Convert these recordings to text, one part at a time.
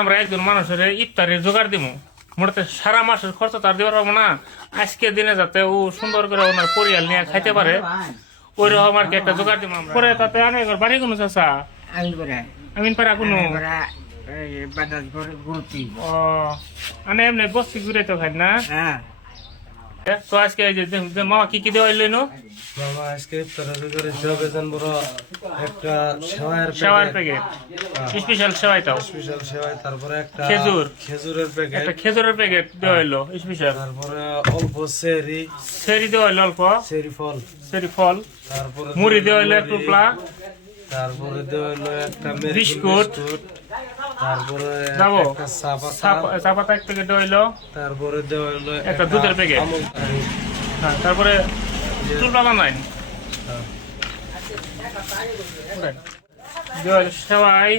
আমরা একজন মানুষের ইফতারের জোগাড় দিব মোটাতে সারা মাসের খরচ তার দিতে পারবো না। আজকের দিনে যাতে ও সুন্দর করে ওনার পরিয়াল নিয়ে খাইতে পারে ওই রকম আর কি একটা জোগাড় দিব আমরা। পরে তাতে আনে বাড়ি কোনো চাষা আমিন পাড়া কোনো ও আনে এমনি বস্তি ঘুরে তো খাই না। তো আজকে এই যে মামা কি কি দেওয়া এলেন মামা আজকে ইফতারের করে জবেজান বড় একটা সেওয়ার প্যাকেট স্পেশাল সেওয়াইটাও স্পেশাল সেওয়াই, তারপরে একটা খেজুরের প্যাকেট একটা খেজুরের প্যাকেট দেওয়া হলো স্পেশাল, তারপরে অল্প সেরি দেওয়া হলো অল্প সেরি ফল, তারপরে মুড়ি দেওয়া হলো একটু প্লা, তারপরে দেওয়া হলো একটা বিস্কুট, তারপরে যাবো একটা চা পাতা এক প্যাকেট দেওয়া হলো, তারপরে দেওয়া হলো একটা দুধের প্যাকেট, হ্যাঁ তারপরে চুল পালা নাই দেওয়া হলো সেওয়াই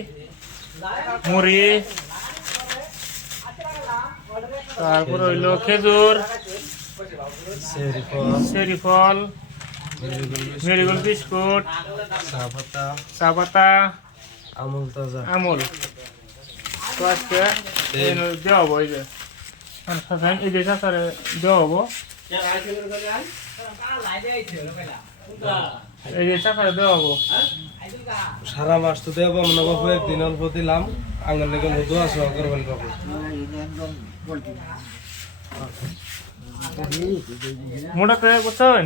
মুড়ি, তারপরে হইলো খেজুর, সেরি ফল, মেরিগোল্ড বিস্কুট, চা পাতা, আমুল। তো আজকে দেওয়া হবো এই যে চাষারে দেওয়া হবো, এই যে চাষারে দেওয়া হবো সারা মাস তো দেবো না বাবু, একদিন অল্প দিলাম আঙুল লেগে দোয়া সোয়া করবেন বাবু। মোটাতে বুঝছেন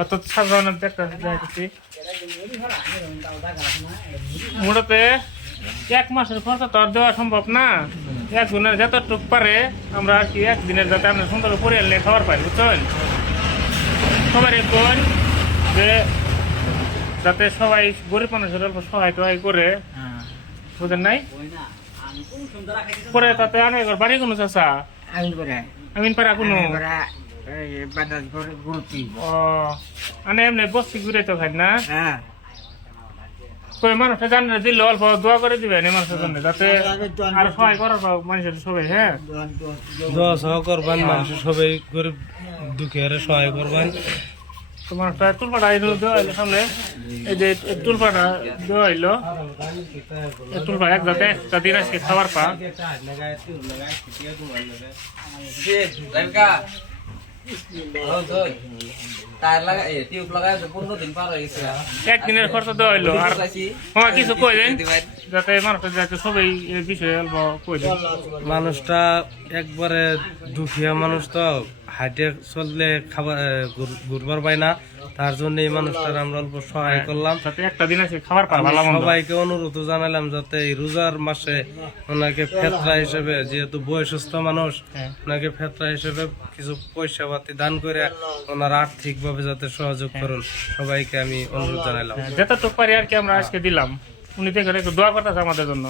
অত সাধারণ দেখতেছি মোটাতে এক মাসের খরচ তো আর দেওয়া সম্ভব না। একজনের যতটুক পারে আমরা আর কি একদিনের যাতে আমরা সুন্দর পরিয়াল নিয়ে খাবার পাই বুঝছেন। সবাই কোন যে যাতে সবাই গরিব মানুষের অল্প সহায় টহায় করে বুঝেন নাই। পরে তাতে আনে বাড়ি কোনো চাষা আমিন পাড়া কোনো ও আনে এমনি বস্তি ঘুরে তো খাই না। কই মানুষটা জানে দিলে অল্প দোয়া করে দিবেন এই মানুষের জন্য যাতে আর সহায় করার মানুষের সবাই। হ্যাঁ দোয়া সহ করবেন, মানুষের সবাই গরিব দুঃখের সহায় করবেন। তো মানুষটা তুলপাটা দেওয়া হইলো সামনে, এই যে তুলপাটা দেওয়া হইলো তুলপা এক যাতে একটা দিন আজকে খাবার পা একদিনের খরচ দেওয়া হইলো। আর কিছু কই দেন যাতে মানুষটা যাতে সবাই এই বিষয়ে অল্প কই দেন। মানুষটা একবারে দুঃখিয়া মানুষ তো হাইটে চললে খাবার ঘুরবার পায় না, তার জন্য এই মানুষটার আমরা অল্প সহায় করলাম যাতে একটা দিন আছে খাবার পা। সবাইকে অনুরোধ জানালাম যাতে এই রোজার মাসে ওনাকে ফেতরা হিসেবে, যেহেতু বয়সস্থ মানুষ, ওনাকে ফেতরা হিসেবে কিছু পয়সা পাতি দান করে ওনার আর্থিক ভাবে যাতে সহযোগ করুন, সবাইকে আমি অনুরোধ জানালাম। যতটুকু পারি আর কি আমরা আজকে দিলাম। উনি দেখেন একটু দোয়া করতেছে আমাদের জন্য।